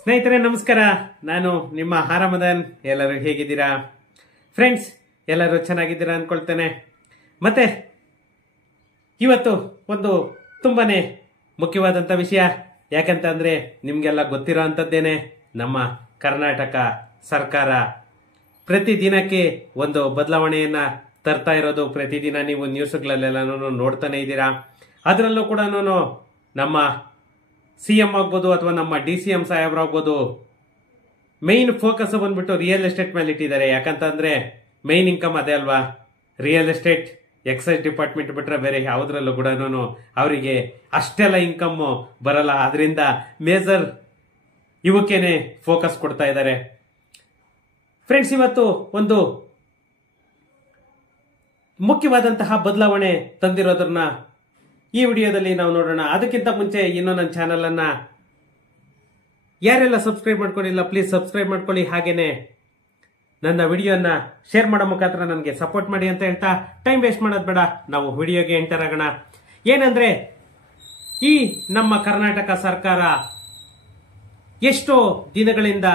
ಸ್ನೇಹಿತರೆ ನಮಸ್ಕಾರ. ನಾನು ನಿಮ್ಮ ಹಾರಮದನ್. ಎಲ್ಲರೂ ಹೇಗಿದ್ದೀರಾ ಫ್ರೆಂಡ್ಸ್? ಎಲ್ಲರೂ ಚೆನ್ನಾಗಿದ್ದೀರಾ ಅನ್ಕೊಳ್ತೇನೆ. ಮತ್ತೆ ಇವತ್ತು ಒಂದು ತುಂಬಾನೇ ಮುಖ್ಯವಾದಂಥ ವಿಷಯ. ಯಾಕಂತಂದ್ರೆ ನಿಮ್ಗೆಲ್ಲ ಗೊತ್ತಿರೋ ಅಂಥದ್ದೇನೆ, ನಮ್ಮ ಕರ್ನಾಟಕ ಸರ್ಕಾರ ಪ್ರತಿದಿನಕ್ಕೆ ಒಂದು ಬದಲಾವಣೆಯನ್ನ ತರ್ತಾ ಇರೋದು. ಪ್ರತಿದಿನ ನೀವು ನ್ಯೂಸ್ಗಳಲ್ಲೆಲ್ಲ ನೋಡ್ತಾನೆ ಇದ್ದೀರಾ. ಅದರಲ್ಲೂ ಕೂಡ ನಮ್ಮ CM ಆಗ್ಬೋದು ಅಥವಾ ನಮ್ಮ DCM ಸಾಹೇಬ್ರಾಗ್ಬೋದು, ಮೈನ್ ಫೋಕಸ್ ಬಂದ್ಬಿಟ್ಟು ರಿಯಲ್ ಎಸ್ಟೇಟ್ ಮೇಲೆ ಇಟ್ಟಿದ್ದಾರೆ. ಯಾಕಂತಂದ್ರೆ ಮೈನ್ ಇನ್ಕಮ್ ಅದೇ ಅಲ್ವಾ, ರಿಯಲ್ ಎಸ್ಟೇಟ್. ಎಕ್ಸೈಸ್ ಡಿಪಾರ್ಟ್ಮೆಂಟ್ ಬಿಟ್ರೆ ಬೇರೆ ಯಾವುದ್ರಲ್ಲೂ ಕೂಡ ಅವರಿಗೆ ಅಷ್ಟೆಲ್ಲ ಇನ್ಕಮ್ ಬರಲ್ಲ. ಆದ್ರಿಂದ ಮೇಜರ್ ಇವಕ್ಕೇನೆ ಫೋಕಸ್ ಕೊಡ್ತಾ ಇದ್ದಾರೆ. ಫ್ರೆಂಡ್ಸ್, ಇವತ್ತು ಒಂದು ಮುಖ್ಯವಾದಂತಹ ಬದಲಾವಣೆ ತಂದಿರೋದನ್ನ ಈ ವಿಡಿಯೋದಲ್ಲಿ ನಾವು ನೋಡೋಣ. ಅದಕ್ಕಿಂತ ಮುಂಚೆ ಇನ್ನೂ ನನ್ನ ಚಾನಲ್ ಅನ್ನ ಯಾರೆಲ್ಲ ಸಬ್ಸ್ಕ್ರೈಬ್ ಮಾಡ್ಕೊಂಡಿಲ್ಲ, ಪ್ಲೀಸ್ ಸಬ್ಸ್ಕ್ರೈಬ್ ಮಾಡ್ಕೊಳ್ಳಿ. ಹಾಗೇನೆ ನನ್ನ ವಿಡಿಯೋನ ಶೇರ್ ಮಾಡೋ ಮುಖಾಂತರ ನನಗೆ ಸಪೋರ್ಟ್ ಮಾಡಿ ಅಂತ ಹೇಳ್ತಾ, ಟೈಮ್ ವೇಸ್ಟ್ ಮಾಡೋದು ಬೇಡ, ನಾವು ವಿಡಿಯೋಗೆ ಎಂಟರ್ ಆಗೋಣ. ಏನಂದ್ರೆ, ಈ ನಮ್ಮ ಕರ್ನಾಟಕ ಸರ್ಕಾರ ಎಷ್ಟೋ ದಿನಗಳಿಂದ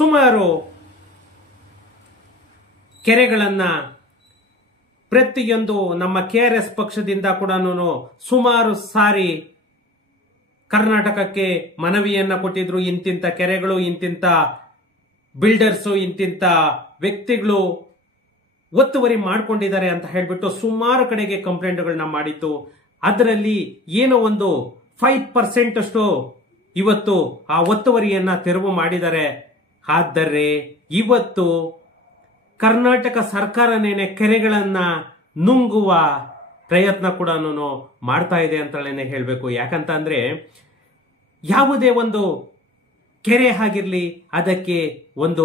ಸುಮಾರು ಕೆರೆಗಳನ್ನ ಪ್ರತಿಯೊಂದು ನಮ್ಮ KRS ಪಕ್ಷದಿಂದ ಕೂಡ ಸುಮಾರು ಸಾರಿ ಕರ್ನಾಟಕಕ್ಕೆ ಮನವಿಯನ್ನ ಕೊಟ್ಟಿದ್ರು. ಇಂತಿಂತ ಕೆರೆಗಳು, ಇಂತಿಂತ ಬಿಲ್ಡರ್ಸು, ಇಂತಿಂತ ವ್ಯಕ್ತಿಗಳು ಒತ್ತುವರಿ ಮಾಡ್ಕೊಂಡಿದ್ದಾರೆ ಅಂತ ಹೇಳ್ಬಿಟ್ಟು ಸುಮಾರು ಕಡೆಗೆ ಕಂಪ್ಲೇಂಟ್ಗಳನ್ನ ಮಾಡಿತ್ತು. ಅದರಲ್ಲಿ ಏನೋ ಒಂದು 5% ಅಷ್ಟು ಇವತ್ತು ಆ ಒತ್ತುವರಿಯನ್ನ ತೆರವು ಮಾಡಿದ್ದಾರೆ. ಆದರೆ ಇವತ್ತು ಕರ್ನಾಟಕ ಸರ್ಕಾರನೇನೆ ಕೆರೆಗಳನ್ನ ನುಂಗುವ ಪ್ರಯತ್ನ ಕೂಡ ಮಾಡ್ತಾ ಇದೆ ಅಂತಲೇ ಹೇಳಬೇಕು. ಯಾಕಂತ ಅಂದ್ರೆ, ಯಾವುದೇ ಒಂದು ಕೆರೆ ಆಗಿರ್ಲಿ, ಅದಕ್ಕೆ ಒಂದು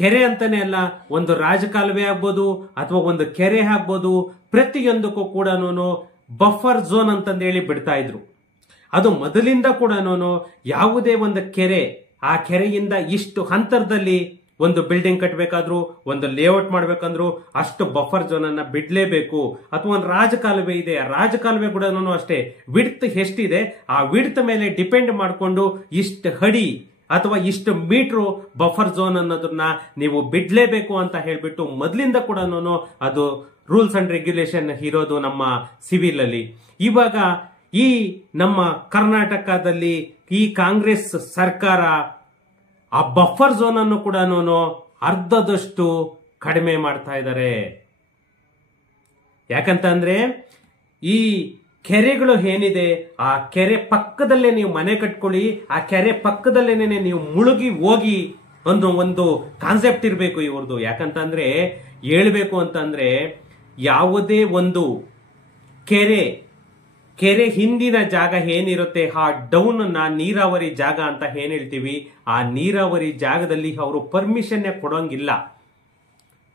ಕೆರೆ ಅಂತಾನೆ ಅಲ್ಲ, ಒಂದು ರಾಜಕಾಲುವೆ ಆಗ್ಬೋದು ಅಥವಾ ಒಂದು ಕೆರೆ ಆಗ್ಬೋದು, ಪ್ರತಿಯೊಂದಕ್ಕೂ ಕೂಡ ಬಫರ್ ಝೋನ್ ಅಂತಂದೇಳಿ ಬಿಡ್ತಾ ಇದ್ರು. ಅದು ಮೊದಲಿಂದ ಕೂಡ ಯಾವುದೇ ಒಂದು ಕೆರೆ, ಆ ಕೆರೆಯಿಂದ ಇಷ್ಟು ಅಂತರದಲ್ಲಿ ಒಂದು ಬಿಲ್ಡಿಂಗ್ ಕಟ್ಟಬೇಕಾದ್ರೂ, ಒಂದು ಲೇಔಟ್ ಮಾಡ್ಬೇಕಂದ್ರು ಅಷ್ಟು ಬಫರ್ ಝೋನ್ ಅನ್ನ ಬಿಡ್ಲೇಬೇಕು. ಅಥವಾ ಒಂದು ರಾಜಕಾಲುವೆ ಇದೆ, ರಾಜಕಾಲುವೆ ಕೂಡ ಅಷ್ಟೇ, ವಿಡ್ತ್ ಎಷ್ಟಿದೆ ಆ ವಿಡ್ತ್ ಮೇಲೆ ಡಿಪೆಂಡ್ ಮಾಡಿಕೊಂಡು ಇಷ್ಟು ಅಡಿ ಅಥವಾ ಇಷ್ಟು ಮೀಟರ್ ಬಫರ್ ಝೋನ್ ಅನ್ನೋದನ್ನ ನೀವು ಬಿಡ್ಲೇಬೇಕು ಅಂತ ಹೇಳ್ಬಿಟ್ಟು ಮೊದಲಿಂದ ಕೂಡ ಅದು ರೂಲ್ಸ್ ಅಂಡ್ ರೆಗ್ಯುಲೇಷನ್ ಇರೋದು ನಮ್ಮ ಸಿವಿಲ್ ಅಲ್ಲಿ. ಇವಾಗ ಈ ನಮ್ಮ ಕರ್ನಾಟಕದಲ್ಲಿ ಈ ಕಾಂಗ್ರೆಸ್ ಸರ್ಕಾರ ಆ ಬಫರ್ ಝೋನ್ ಅನ್ನು ಕೂಡ ಅರ್ಧದಷ್ಟು ಕಡಿಮೆ ಮಾಡ್ತಾ ಇದ್ದಾರೆ. ಯಾಕಂತಂದ್ರೆ, ಈ ಕೆರೆಗಳು ಏನಿದೆ, ಆ ಕೆರೆ ಪಕ್ಕದಲ್ಲೇ ನೀವು ಮನೆ ಕಟ್ಕೊಳ್ಳಿ, ಆ ಕೆರೆ ಪಕ್ಕದಲ್ಲೇನೆ ನೀವು ಮುಳುಗಿ ಹೋಗಿ ಒಂದು ಕಾನ್ಸೆಪ್ಟ್ ಇರಬೇಕು ಇವ್ರದ್ದು. ಯಾಕಂತಂದ್ರೆ, ಹೇಳ್ಬೇಕು ಅಂತಂದ್ರೆ, ಯಾವುದೇ ಒಂದು ಕೆರೆ ಹಿಂದಿನ ಜಾಗ ಏನಿರುತ್ತೆ, ಆ ಡೌನ್ ನೀರಾವರಿ ಜಾಗ ಅಂತ ಏನ್ ಹೇಳ್ತೀವಿ, ಆ ನೀರಾವರಿ ಜಾಗದಲ್ಲಿ ಅವರು ಪರ್ಮಿಷನ್ ಕೊಡೋಂಗಿಲ್ಲ.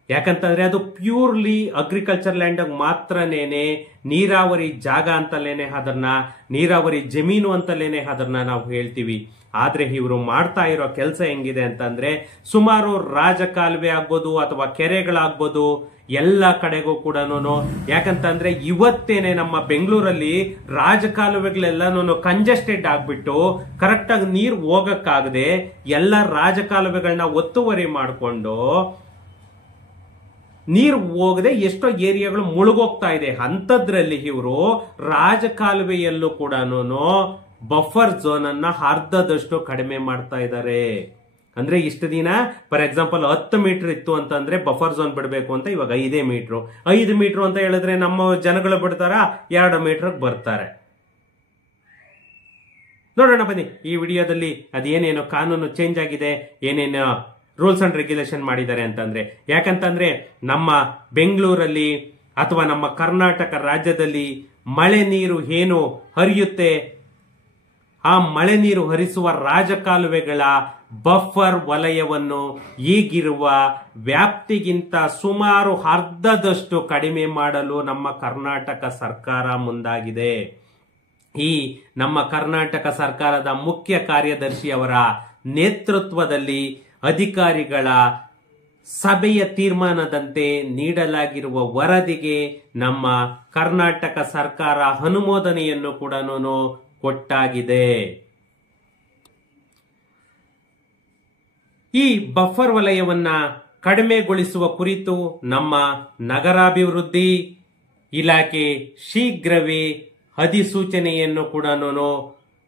ಯಾಕಂತಂದ್ರೆ ಅದು ಪ್ಯೂರ್ಲಿ ಅಗ್ರಿಕಲ್ಚರ್ ಲ್ಯಾಂಡ್ ಮಾತ್ರನೇನೆ ನೀರಾವರಿ ಜಾಗ ಅಂತಲೇನೆ ಅದನ್ನ, ನೀರಾವರಿ ಜಮೀನು ಅಂತಲೇನೆ ಅದನ್ನ ನಾವು ಹೇಳ್ತೀವಿ. ಆದ್ರೆ ಇವರು ಮಾಡ್ತಾ ಇರೋ ಕೆಲಸ ಹೆಂಗಿದೆ ಅಂತಂದ್ರೆ, ಸುಮಾರು ರಾಜಕಾಲುವೆ ಆಗ್ಬೋದು ಅಥವಾ ಕೆರೆಗಳಾಗ್ಬೋದು, ಎಲ್ಲ ಕಡೆಗೂ ಕೂಡ ಯಾಕಂತಂದ್ರೆ ಇವತ್ತೇನೆ ನಮ್ಮ ಬೆಂಗಳೂರಲ್ಲಿ ರಾಜಕಾಲುವೆಗಳೆಲ್ಲ ಕಂಜೆಸ್ಟೆಡ್ ಆಗ್ಬಿಟ್ಟು ಕರೆಕ್ಟ್ ಆಗಿ ನೀರು ಹೋಗಕ್ಕಾಗದೆ ಎಲ್ಲ ರಾಜಕಾಲುವೆಗಳನ್ನ ಒತ್ತುವರಿ ಮಾಡಿಕೊಂಡು ನೀರು ಹೋಗದೆ ಎಷ್ಟೋ ಏರಿಯಾಗಳು ಮುಳುಗೋಗ್ತಾ ಇದೆ. ಅಂತದ್ರಲ್ಲಿ ಇವರು ರಾಜಕಾಲುವೆಯಲ್ಲೂ ಕೂಡ ಬಫರ್ ಝೋನ್ ಅನ್ನ ಅರ್ಧದಷ್ಟು ಕಡಿಮೆ ಮಾಡ್ತಾ ಇದ್ದಾರೆ. ಅಂದ್ರೆ ಇಷ್ಟು ದಿನ ಫಾರ್ ಎಕ್ಸಾಂಪಲ್ 10 ಮೀಟರ್ ಇತ್ತು ಅಂತಂದ್ರೆ ಬಫರ್ ಝೋನ್ ಬಿಡಬೇಕು ಅಂತ, ಇವಾಗ 5 ಮೀಟರ್. 5 ಮೀಟರ್ ಅಂತ ಹೇಳಿದ್ರೆ ನಮ್ಮ ಜನಗಳು ಬಿಡ್ತಾರ, 2 ಮೀಟರ್ ಬರ್ತಾರೆ. ನೋಡೋಣ ಬನ್ನಿ ಈ ವಿಡಿಯೋದಲ್ಲಿ ಅದೇನೇನೋ ಕಾನೂನು ಚೇಂಜ್ ಆಗಿದೆ, ಏನೇನು ರೂಲ್ಸ್ ಅಂಡ್ ರೆಗ್ಯುಲೇಷನ್ ಮಾಡಿದ್ದಾರೆ ಅಂತಂದ್ರೆ. ಯಾಕಂತಂದ್ರೆ ನಮ್ಮ ಬೆಂಗಳೂರಲ್ಲಿ ಅಥವಾ ನಮ್ಮ ಕರ್ನಾಟಕ ರಾಜ್ಯದಲ್ಲಿ ಮಳೆ ನೀರು ಏನು ಹರಿಯುತ್ತೆ, ಆ ಮಳೆ ನೀರು ಹರಿಸುವ ರಾಜಕಾಲುವೆಗಳ ಬಫರ್ ವಲಯವನ್ನು ಈಗಿರುವ ವ್ಯಾಪ್ತಿಗಿಂತ ಸುಮಾರು ಅರ್ಧದಷ್ಟು ಕಡಿಮೆ ಮಾಡಲು ನಮ್ಮ ಕರ್ನಾಟಕ ಸರ್ಕಾರ ಮುಂದಾಗಿದೆ. ಈ ನಮ್ಮ ಕರ್ನಾಟಕ ಸರ್ಕಾರದ ಮುಖ್ಯ ಕಾರ್ಯದರ್ಶಿ ಅವರ ನೇತೃತ್ವದಲ್ಲಿ ಅಧಿಕಾರಿಗಳ ಸಭೆಯ ತೀರ್ಮಾನದಂತೆ ನೀಡಲಾಗಿರುವ ವರದಿಗೆ ನಮ್ಮ ಕರ್ನಾಟಕ ಸರ್ಕಾರ ಅನುಮೋದನೆಯನ್ನು ಕೂಡ ಕೊಟ್ಟಾಗಿದೆ. ಈ ಬಫರ್ ವಲಯವನ್ನ ಕಡಿಮೆಗೊಳಿಸುವ ಕುರಿತು ನಮ್ಮ ನಗರಾಭಿವೃದ್ಧಿ ಇಲಾಖೆ ಶೀಘ್ರವೇ ಅಧಿಸೂಚನೆಯನ್ನು ಕೂಡ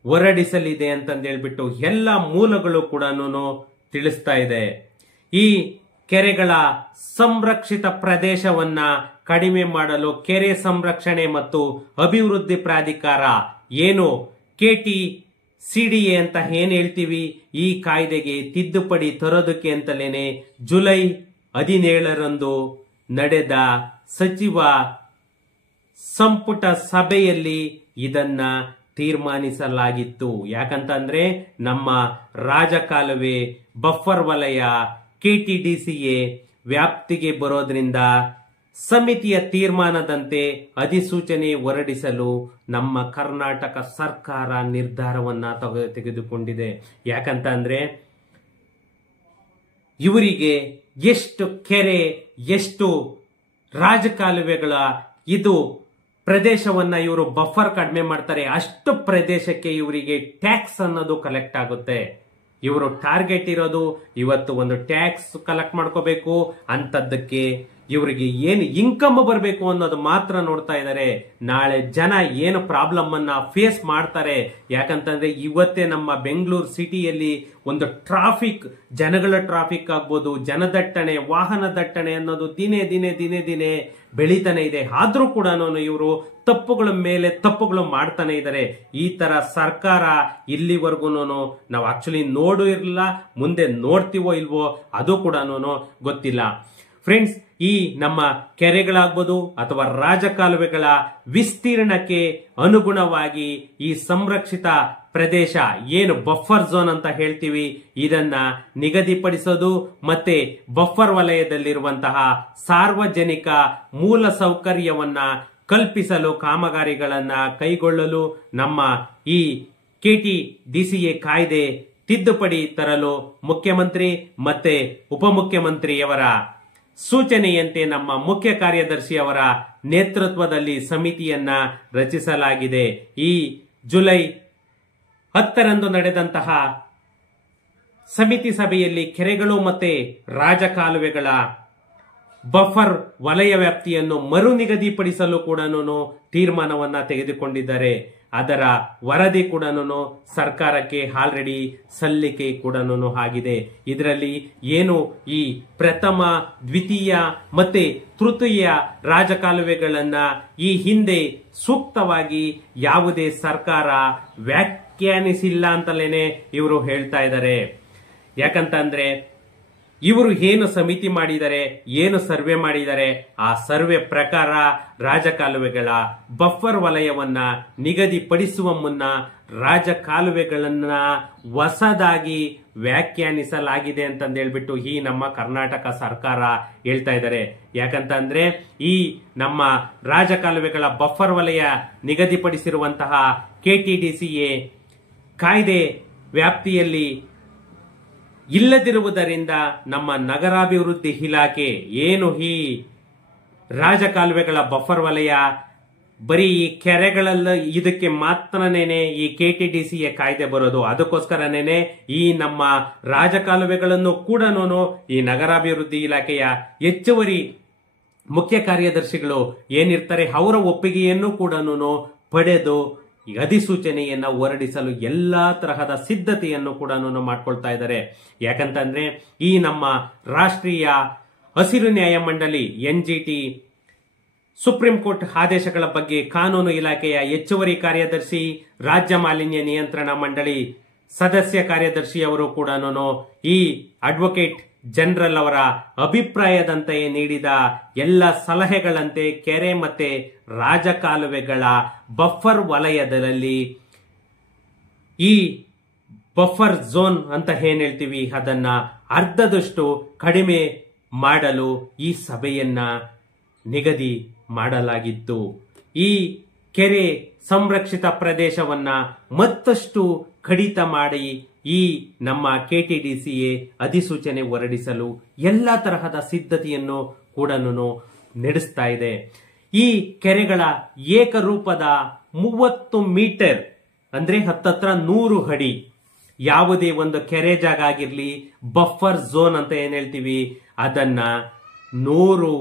ಹೊರಡಿಸಲಿದೆ ಅಂತಂದೇಳ್ಬಿಟ್ಟು ಎಲ್ಲ ಮೂಲಗಳು ಕೂಡ ತಿಳಿಸ್ತಾ ಇದೆ. ಈ ಕೆರೆಗಳ ಸಂರಕ್ಷಿತ ಪ್ರದೇಶವನ್ನ ಕಡಿಮೆ ಮಾಡಲು ಕೆರೆ ಸಂರಕ್ಷಣೆ ಮತ್ತು ಅಭಿವೃದ್ಧಿ ಪ್ರಾಧಿಕಾರ ಏನು KTCDA ಅಂತ ಏನ್ ಹೇಳ್ತೀವಿ, ಈ ಕಾಯ್ದೆಗೆ ತಿದ್ದುಪಡಿ ತರೋದಕ್ಕೆ ಅಂತಲೇನೆ ಜುಲೈ 17ರಂದು ನಡೆದ ಸಚಿವ ಸಂಪುಟ ಸಭೆಯಲ್ಲಿ ಇದನ್ನ ತೀರ್ಮಾನಿಸಲಾಗಿತ್ತು. ಯಾಕಂತಂದ್ರೆ ನಮ್ಮ ರಾಜಕಾಲುವೆ ಬಫರ್ ವಲಯ KTDCA ವ್ಯಾಪ್ತಿಗೆ ಬರೋದ್ರಿಂದ ಸಮಿತಿಯ ತೀರ್ಮಾನದಂತೆ ಅಧಿಸೂಚನೆ ಹೊರಡಿಸಲು ನಮ್ಮ ಕರ್ನಾಟಕ ಸರ್ಕಾರ ನಿರ್ಧಾರವನ್ನ ತೆಗೆದುಕೊಂಡಿದೆ. ಯಾಕಂತ ಅಂದ್ರೆ ಇವರಿಗೆ ಎಷ್ಟು ಕೆರೆ, ಎಷ್ಟು ರಾಜಕಾಲುವೆಗಳ ಇದು ಪ್ರದೇಶವನ್ನ ಇವರು ಬಫರ್ ಕಡಿಮೆ ಮಾಡ್ತಾರೆ, ಅಷ್ಟು ಪ್ರದೇಶಕ್ಕೆ ಇವರಿಗೆ ಟ್ಯಾಕ್ಸ್ ಅನ್ನೋದು ಕಲೆಕ್ಟ್ ಆಗುತ್ತೆ. ಇವರು ಟಾರ್ಗೆಟ್ ಇರೋದು ಇವತ್ತು ಒಂದು ಟ್ಯಾಕ್ಸ್ ಕಲೆಕ್ಟ್ ಮಾಡ್ಕೋಬೇಕು ಅಂತದ್ದಕ್ಕೆ ಇವರಿಗೆ ಏನು ಇನ್ಕಮ್ ಬರಬೇಕು ಅನ್ನೋದು ಮಾತ್ರ ನೋಡ್ತಾ ಇದ್ದಾರೆ. ನಾಳೆ ಜನ ಏನು ಪ್ರಾಬ್ಲಮ್ ಅನ್ನ ಫೇಸ್ ಮಾಡ್ತಾರೆ. ಯಾಕಂತಂದ್ರೆ ಇವತ್ತೇ ನಮ್ಮ ಬೆಂಗಳೂರು ಸಿಟಿಯಲ್ಲಿ ಒಂದು ಟ್ರಾಫಿಕ್, ಜನಗಳ ಟ್ರಾಫಿಕ್ ಆಗ್ಬೋದು, ಜನದಟ್ಟಣೆ, ವಾಹನ ದಟ್ಟಣೆ ಅನ್ನೋದು ದಿನೇ ದಿನೇ ದಿನೇ ದಿನೇ ಬೆಳೀತಾನೆ ಇದೆ. ಆದ್ರೂ ಕೂಡ ಇವರು ತಪ್ಪುಗಳ ಮೇಲೆ ತಪ್ಪುಗಳು ಮಾಡ್ತಾನೆ ಇದ್ದಾರೆ. ಈ ತರ ಸರ್ಕಾರ ಇಲ್ಲಿವರೆಗೂ ನಾವು ಆಕ್ಚುಲಿ ನೋಡು ಇರಲಿಲ್ಲ, ಮುಂದೆ ನೋಡ್ತೀವೋ ಇಲ್ವೋ ಅದು ಕೂಡ ಗೊತ್ತಿಲ್ಲ. ಫ್ರೆಂಡ್ಸ್, ಈ ನಮ್ಮ ಕೆರೆಗಳಾಗ್ಬೋದು ಅಥವಾ ರಾಜಕಾಲುವೆಗಳ ವಿಸ್ತೀರ್ಣಕ್ಕೆ ಅನುಗುಣವಾಗಿ ಈ ಸಂರಕ್ಷಿತ ಪ್ರದೇಶ ಏನು ಬಫರ್ ಝೋನ್ ಅಂತ ಹೇಳ್ತೀವಿ ಇದನ್ನ ನಿಗದಿಪಡಿಸೋದು ಮತ್ತೆ ಬಫರ್ ವಲಯದಲ್ಲಿರುವಂತಹ ಸಾರ್ವಜನಿಕ ಮೂಲ ಸೌಕರ್ಯವನ್ನ ಕಲ್ಪಿಸಲು ಕಾಮಗಾರಿಗಳನ್ನ ಕೈಗೊಳ್ಳಲು ನಮ್ಮ ಈ KTDCA ಕಾಯ್ದೆ ತಿದ್ದುಪಡಿ ತರಲು ಮುಖ್ಯಮಂತ್ರಿ ಮತ್ತೆ ಉಪಮುಖ್ಯಮಂತ್ರಿಯವರ ಸೂಚನೆಯಂತೆ ನಮ್ಮ ಮುಖ್ಯ ಕಾರ್ಯದರ್ಶಿ ಅವರ ನೇತೃತ್ವದಲ್ಲಿ ಸಮಿತಿಯನ್ನ ರಚಿಸಲಾಗಿದೆ. ಈ ಜುಲೈ 10ರಂದು ನಡೆದಂತಹ ಸಮಿತಿ ಸಭೆಯಲ್ಲಿ ಕೆರೆಗಳು ಮತ್ತೆ ರಾಜಕಾಲುವೆಗಳ ಬಫರ್ ವಲಯ ವ್ಯಾಪ್ತಿಯನ್ನು ಮರು ನಿಗದಿಪಡಿಸಲು ಕೂಡ ತೀರ್ಮಾನವನ್ನ ತೆಗೆದುಕೊಂಡಿದ್ದಾರೆ. ಅದರ ವರದಿ ಕೂಡ ಸರ್ಕಾರಕ್ಕೆ ಆಲ್ರೆಡಿ ಸಲ್ಲಿಕೆ ಕೂಡ ಆಗಿದೆ. ಇದರಲ್ಲಿ ಏನು ಈ ಪ್ರಥಮ, ದ್ವಿತೀಯ ಮತ್ತೆ ತೃತೀಯ ರಾಜಕಾಲುವೆಗಳನ್ನ ಈ ಹಿಂದೆ ಸೂಕ್ತವಾಗಿ ಯಾವುದೇ ಸರ್ಕಾರ ವ್ಯಾಖ್ಯಾನಿಸಿಲ್ಲ ಅಂತಲೇನೆ ಇವರು ಹೇಳ್ತಾ ಇದ್ದಾರೆ. ಯಾಕಂತಂದ್ರೆ ಇವರು ಏನು ಸಮಿತಿ ಮಾಡಿದ್ದಾರೆ, ಏನು ಸರ್ವೆ ಮಾಡಿದ್ದಾರೆ, ಆ ಸರ್ವೆ ಪ್ರಕಾರ ರಾಜಕಾಲುವೆಗಳ ಬಫರ್ ವಲಯವನ್ನ ನಿಗದಿಪಡಿಸುವ ಮುನ್ನ ರಾಜಕಾಲುವೆಗಳನ್ನ ಹೊಸದಾಗಿ ವ್ಯಾಖ್ಯಾನಿಸಲಾಗಿದೆ ಅಂತಂದೇಳ್ಬಿಟ್ಟು ಈ ನಮ್ಮ ಕರ್ನಾಟಕ ಸರ್ಕಾರ ಹೇಳ್ತಾ ಇದ್ದಾರೆ. ಯಾಕಂತಂದ್ರೆ ಈ ನಮ್ಮ ರಾಜಕಾಲುವೆಗಳ ಬಫರ್ ವಲಯ ನಿಗದಿಪಡಿಸಿರುವಂತಹ KTDCA ಕಾಯ್ದೆ ವ್ಯಾಪ್ತಿಯಲ್ಲಿ ಇಲ್ಲದಿರುವುದರಿಂದ ನಮ್ಮ ನಗರಾಭಿವೃದ್ಧಿ ಇಲಾಖೆ ಏನು ಈ ರಾಜಕಾಲುವೆಗಳ ಬಫರ್ ವಲಯ ಬರೀ ಈ ಕೆರೆಗಳೆಲ್ಲ ಇದಕ್ಕೆ ಮಾತ್ರನೇನೆ ಈ KTDCA ಕಾಯ್ದೆ ಬರೋದು. ಅದಕ್ಕೋಸ್ಕರನೇನೆ ಈ ನಮ್ಮ ರಾಜಕಾಲುವೆಗಳನ್ನು ಕೂಡ ಈ ನಗರಾಭಿವೃದ್ಧಿ ಇಲಾಖೆಯ ಹೆಚ್ಚುವರಿ ಮುಖ್ಯ ಕಾರ್ಯದರ್ಶಿಗಳು ಏನಿರ್ತಾರೆ ಅವರ ಒಪ್ಪಿಗೆಯನ್ನು ಕೂಡ ಪಡೆದು ಈ ಅಧಿಸೂಚನೆಯನ್ನ ಹೊರಡಿಸಲು ಎಲ್ಲಾ ತರಹದ ಸಿದ್ಧತೆಯನ್ನು ಕೂಡ ಮಾಡ್ಕೊಳ್ತಾ ಇದ್ದಾರೆ. ಯಾಕಂತಂದ್ರೆ ಈ ನಮ್ಮ ರಾಷ್ಟ್ರೀಯ ಹಸಿರು ನ್ಯಾಯಮಂಡಳಿ NGT ಸುಪ್ರೀಂ ಕೋರ್ಟ್ ಆದೇಶಗಳ ಬಗ್ಗೆ ಕಾನೂನು ಇಲಾಖೆಯ ಹೆಚ್ಚುವರಿ ಕಾರ್ಯದರ್ಶಿ, ರಾಜ್ಯ ಮಾಲಿನ್ಯ ನಿಯಂತ್ರಣ ಮಂಡಳಿ ಸದಸ್ಯ ಕಾರ್ಯದರ್ಶಿಯವರು ಕೂಡ ಈ ಅಡ್ವೊಕೇಟ್ ಜನರಲ್ ಅವರ ಅಭಿಪ್ರಾಯದಂತೆಯೇ ನೀಡಿದ ಎಲ್ಲ ಸಲಹೆಗಳಂತೆ ಕೆರೆ ಮತ್ತೆ ರಾಜಕಾಲುವೆಗಳ ಬಫರ್ ವಲಯದಲ್ಲಿ ಈ ಬಫರ್ ಝೋನ್ ಅಂತ ಏನ್ ಹೇಳ್ತೀವಿ ಅದನ್ನ ಅರ್ಧದಷ್ಟು ಕಡಿಮೆ ಮಾಡಲು ಈ ಸಭೆಯನ್ನ ನಿಗದಿ ಮಾಡಲಾಗಿತ್ತು. ಈ ಕೆರೆ ಸಂರಕ್ಷಿತ ಪ್ರದೇಶವನ್ನ ಮತ್ತಷ್ಟು ಕಡಿತ ಮಾಡಿ ಈ ನಮ್ಮ KTDCA ಅಧಿಸೂಚನೆ ಹೊರಡಿಸಲು ಎಲ್ಲಾ ತರಹದ ಸಿದ್ಧತೆಯನ್ನು ಕೂಡ ನಡೆಸ್ತಾ ಇದೆ. ಈ ಕೆರೆಗಳ ಏಕರೂಪದ 30 ಮೀಟರ್ ಅಂದ್ರೆ ಹತ್ತತ್ರ 100 ಅಡಿ ಯಾವುದೇ ಒಂದು ಕೆರೆ ಜಾಗ ಆಗಿರ್ಲಿ, ಬಫರ್ ಝೋನ್ ಅಂತ ಏನ್ ಹೇಳ್ತೀವಿ, ಅದನ್ನ 100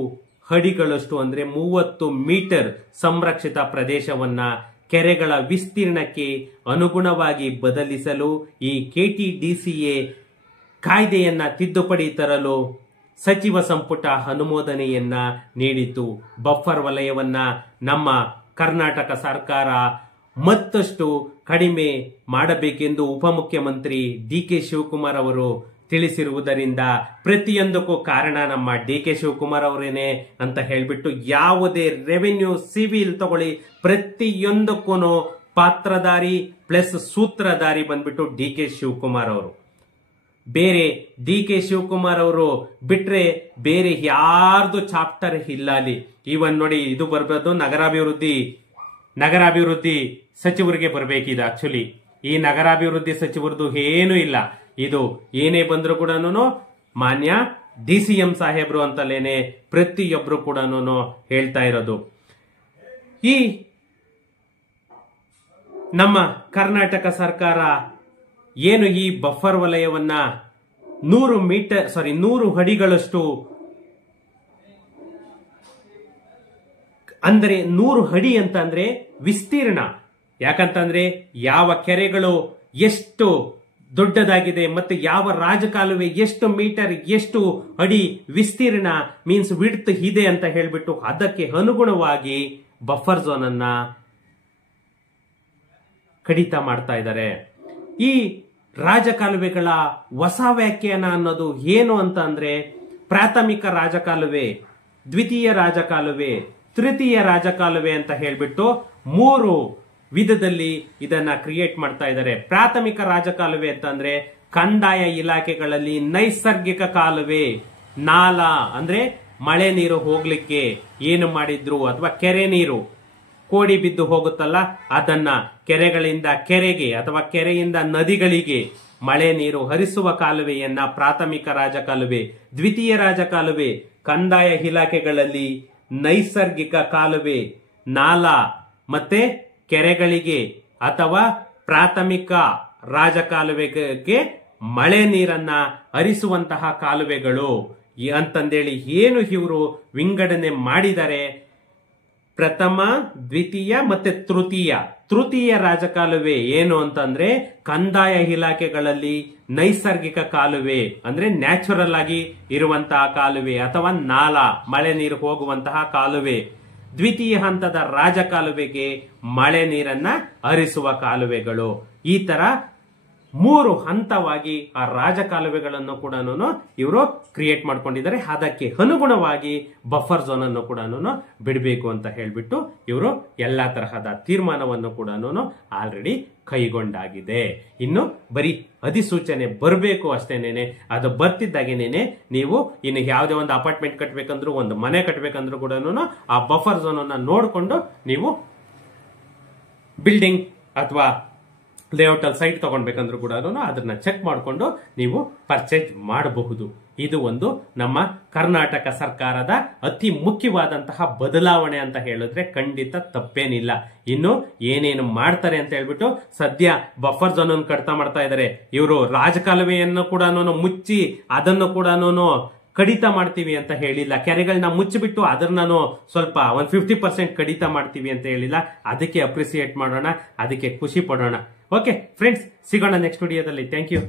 ಅಡಿಗಳಷ್ಟು ಅಂದ್ರೆ 30 ಮೀಟರ್ ಸಂರಕ್ಷಿತ ಪ್ರದೇಶವನ್ನ ಕೆರೆಗಳ ವಿಸ್ತೀರ್ಣಕ್ಕೆ ಅನುಗುಣವಾಗಿ ಬದಲಿಸಲು ಈ KTDCA ಕಾಯ್ದೆಯನ್ನ ತಿದ್ದುಪಡಿ ತರಲು ಸಚಿವ ಸಂಪುಟ ಅನುಮೋದನೆಯನ್ನ ನೀಡಿತು. ಬಫರ್ ವಲಯವನ್ನ ನಮ್ಮ ಕರ್ನಾಟಕ ಸರ್ಕಾರ ಮತ್ತಷ್ಟು ಕಡಿಮೆ ಮಾಡಬೇಕೆಂದು ಉಪಮುಖ್ಯಮಂತ್ರಿ DK ಶಿವಕುಮಾರ್ ಅವರು ತಿಳಿಸಿರುವುದರಿಂದ ಪ್ರತಿಯೊಂದಕ್ಕೂ ಕಾರಣ ನಮ್ಮ DK ಶಿವಕುಮಾರ್ ಅವರೇನೆ ಅಂತ ಹೇಳ್ಬಿಟ್ಟು, ಯಾವುದೇ ರೆವೆನ್ಯೂ ಸಿವಿಲ್ ತಗೊಳ್ಳಿ ಪ್ರತಿಯೊಂದಕ್ಕೂ ಪಾತ್ರಧಾರಿ ಪ್ಲಸ್ ಸೂತ್ರಧಾರಿ ಬಂದ್ಬಿಟ್ಟು DK ಶಿವಕುಮಾರ್ ಅವರು. ಬೇರೆ DK ಶಿವಕುಮಾರ್ ಅವರು ಬಿಟ್ರೆ ಬೇರೆ ಯಾರ್ದು ಚಾಪ್ಟರ್ ಇಲ್ಲ ಅಲ್ಲಿ. ಇವನ್ ನೋಡಿ, ಇದು ಬರ್ಬೋದು ನಗರಾಭಿವೃದ್ಧಿ ಸಚಿವರಿಗೆ ಬರ್ಬೇಕಿದೆ. ಆಕ್ಚುಲಿ ಈ ನಗರಾಭಿವೃದ್ಧಿ ಸಚಿವರದು ಏನೂ ಇಲ್ಲ. ಇದು ಏನೇ ಬಂದ್ರು ಕೂಡ ಮಾನ್ಯ DCM ಸಾಹೇಬ್ರು ಅಂತಲೇನೆ ಪ್ರತಿಯೊಬ್ರು ಕೂಡ ಹೇಳ್ತಾ ಇರೋದು. ಈ ನಮ್ಮ ಕರ್ನಾಟಕ ಸರ್ಕಾರ ಏನು ಈ ಬಫರ್ ವಲಯವನ್ನ 100 ಅಡಿಗಳಷ್ಟು ಅಂದ್ರೆ 100 ಅಡಿ ಅಂತ ಅಂದ್ರೆ ವಿಸ್ತೀರ್ಣ. ಯಾಕಂತಂದ್ರೆ ಯಾವ ಕೆರೆಗಳು ಎಷ್ಟು ದೊಡ್ಡದಾಗಿದೆ ಮತ್ತೆ ಯಾವ ರಾಜಕಾಲುವೆ ಎಷ್ಟು ಮೀಟರ್ ಎಷ್ಟು ಅಡಿ ವಿಸ್ತೀರ್ಣ ಮೀನ್ಸ್ ವಿಡ್ತ್ ಇದೆ ಅಂತ ಹೇಳ್ಬಿಟ್ಟು ಅದಕ್ಕೆ ಅನುಗುಣವಾಗಿ ಬಫರ್ ಝೋನ್ ಅನ್ನ ಕಡಿತ ಮಾಡ್ತಾ ಇದ್ದಾರೆ. ಈ ರಾಜಕಾಲುವೆಗಳ ಹೊಸ ವ್ಯಾಖ್ಯಾನ ಅನ್ನೋದು ಏನು ಅಂತ ಅಂದ್ರೆ, ಪ್ರಾಥಮಿಕ ರಾಜಕಾಲುವೆ, ದ್ವಿತೀಯ ರಾಜಕಾಲುವೆ, ತೃತೀಯ ರಾಜಕಾಲುವೆ ಅಂತ ಹೇಳ್ಬಿಟ್ಟು 3 ವಿಧದಲ್ಲಿ ಇದನ್ನ ಕ್ರಿಯೇಟ್ ಮಾಡ್ತಾ ಇದ್ದಾರೆ. ಪ್ರಾಥಮಿಕ ರಾಜಕಾಲುವೆ ಅಂತಂದ್ರೆ ಕಂದಾಯ ಇಲಾಖೆಗಳಲ್ಲಿ ನೈಸರ್ಗಿಕ ಕಾಲುವೆ, ನಾಲಾ ಅಂದ್ರೆ ಮಳೆ ನೀರು ಹೋಗ್ಲಿಕ್ಕೆ ಏನು ಮಾಡಿದ್ರು ಅಥವಾ ಕೆರೆ ನೀರು ಕೋಡಿ ಬಿದ್ದು ಹೋಗುತ್ತಲ್ಲ, ಅದನ್ನ ಕೆರೆಗಳಿಂದ ಕೆರೆಗೆ ಅಥವಾ ಕೆರೆಯಿಂದ ನದಿಗಳಿಗೆ ಮಳೆ ನೀರು ಹರಿಸುವ ಕಾಲುವೆಯನ್ನ ಪ್ರಾಥಮಿಕ ರಾಜಕಾಲುವೆ. ದ್ವಿತೀಯ ರಾಜಕಾಲುವೆ ಕಂದಾಯ ಇಲಾಖೆಗಳಲ್ಲಿ ನೈಸರ್ಗಿಕ ಕಾಲುವೆ, ನಾಲಾ ಮತ್ತೆ ಕೆರೆಗಳಿಗೆ ಅಥವಾ ಪ್ರಾಥಮಿಕ ರಾಜಕಾಲುವೆಗೆ ಮಳೆ ನೀರನ್ನ ಹರಿಸುವಂತಹ ಕಾಲುವೆಗಳು ಅಂತಂದೇಳಿ ಏನು ಇವರು ವಿಂಗಡಣೆ ಮಾಡಿದ್ದಾರೆ. ಪ್ರಥಮ, ದ್ವಿತೀಯ ಮತ್ತೆ ತೃತೀಯ ರಾಜಕಾಲುವೆ ಏನು ಅಂತಂದ್ರೆ ಕಂದಾಯ ಇಲಾಖೆಗಳಲ್ಲಿ ನೈಸರ್ಗಿಕ ಕಾಲುವೆ ಅಂದ್ರೆ ನ್ಯಾಚುರಲ್ ಆಗಿ ಇರುವಂತಹ ಕಾಲುವೆ ಅಥವಾ ನಾಲಾ ಮಳೆ ನೀರು ಹೋಗುವಂತಹ ಕಾಲುವೆ. ದ್ವಿತೀಯ ಹಂತದ ರಾಜಕಾಲುವೆಗೆ ಮಳೆ ನೀರನ್ನ ಹರಿಸುವ ಕಾಲುವೆಗಳು. ಈ ತರ 3 ಹಂತವಾಗಿ ಆ ರಾಜಕಾಲುವೆಗಳನ್ನು ಕೂಡ ಇವರು ಕ್ರಿಯೇಟ್ ಮಾಡ್ಕೊಂಡಿದ್ದಾರೆ. ಅದಕ್ಕೆ ಅನುಗುಣವಾಗಿ ಬಫರ್ ಝೋನ್ ಅನ್ನು ಕೂಡ ಬಿಡಬೇಕು ಅಂತ ಹೇಳ್ಬಿಟ್ಟು ಇವರು ಎಲ್ಲಾ ತರಹದ ತೀರ್ಮಾನವನ್ನು ಕೂಡ ಆಲ್ರೆಡಿ ಕೈಗೊಂಡಾಗಿದೆ. ಇನ್ನು ಬರೀ ಅಧಿಸೂಚನೆ ಬರಬೇಕು ಅಷ್ಟೇನೇನೆ. ಅದು ಬರ್ತಿದ್ದಾಗೇನೇನೆ ನೀವು ಇನ್ನು ಯಾವುದೇ ಒಂದು ಅಪಾರ್ಟ್ಮೆಂಟ್ ಕಟ್ಟಬೇಕಂದ್ರೂ ಒಂದು ಮನೆ ಕಟ್ಟಬೇಕಂದ್ರೂ ಕೂಡ ಆ ಬಫರ್ ಝೋನ್ ಅನ್ನ ನೋಡಿಕೊಂಡು ನೀವು ಬಿಲ್ಡಿಂಗ್ ಅಥವಾ ಲೇಔಟ್ ಅಲ್ಲಿ ಸೈಟ್ ತಗೊಳ್ಬೇಕಂದ್ರೂ ಕೂಡ ಅದನ್ನ ಚೆಕ್ ಮಾಡಿಕೊಂಡು ನೀವು ಪರ್ಚೇಸ್ ಮಾಡಬಹುದು. ಇದು ಒಂದು ನಮ್ಮ ಕರ್ನಾಟಕ ಸರ್ಕಾರದ ಅತಿ ಮುಖ್ಯವಾದಂತಹ ಬದಲಾವಣೆ ಅಂತ ಹೇಳಿದ್ರೆ ಖಂಡಿತ ತಪ್ಪೇನಿಲ್ಲ. ಇನ್ನು ಏನೇನು ಮಾಡ್ತಾರೆ ಅಂತ ಹೇಳ್ಬಿಟ್ಟು ಸದ್ಯ ಬಫರ್ ಝೋನ್ ಅನ್ನು ಕಡಿತ ಮಾಡ್ತಾ ಇದ್ದಾರೆ. ಇವರು ರಾಜಕಾಲುವೆಯನ್ನು ಕೂಡ ಮುಚ್ಚಿ ಅದನ್ನು ಕೂಡ ಕಡಿತ ಮಾಡ್ತೀವಿ ಅಂತ ಹೇಳಿಲ್ಲ. ಕೆರೆಗಳನ್ನ ಮುಚ್ಚಿಬಿಟ್ಟು ಅದನ್ನ ಸ್ವಲ್ಪ 50% ಕಡಿತ ಮಾಡ್ತೀವಿ ಅಂತ ಹೇಳಿಲ್ಲ. ಅದಕ್ಕೆ ಅಪ್ರಿಸಿಯೇಟ್ ಮಾಡೋಣ, ಅದಕ್ಕೆ ಖುಷಿ ಪಡೋಣ. ಓಕೆ ಫ್ರೆಂಡ್ಸ್, ಸಿಗೋಣ ನೆಕ್ಸ್ಟ್ ವಿಡಿಯೋದಲ್ಲಿ. Thank you.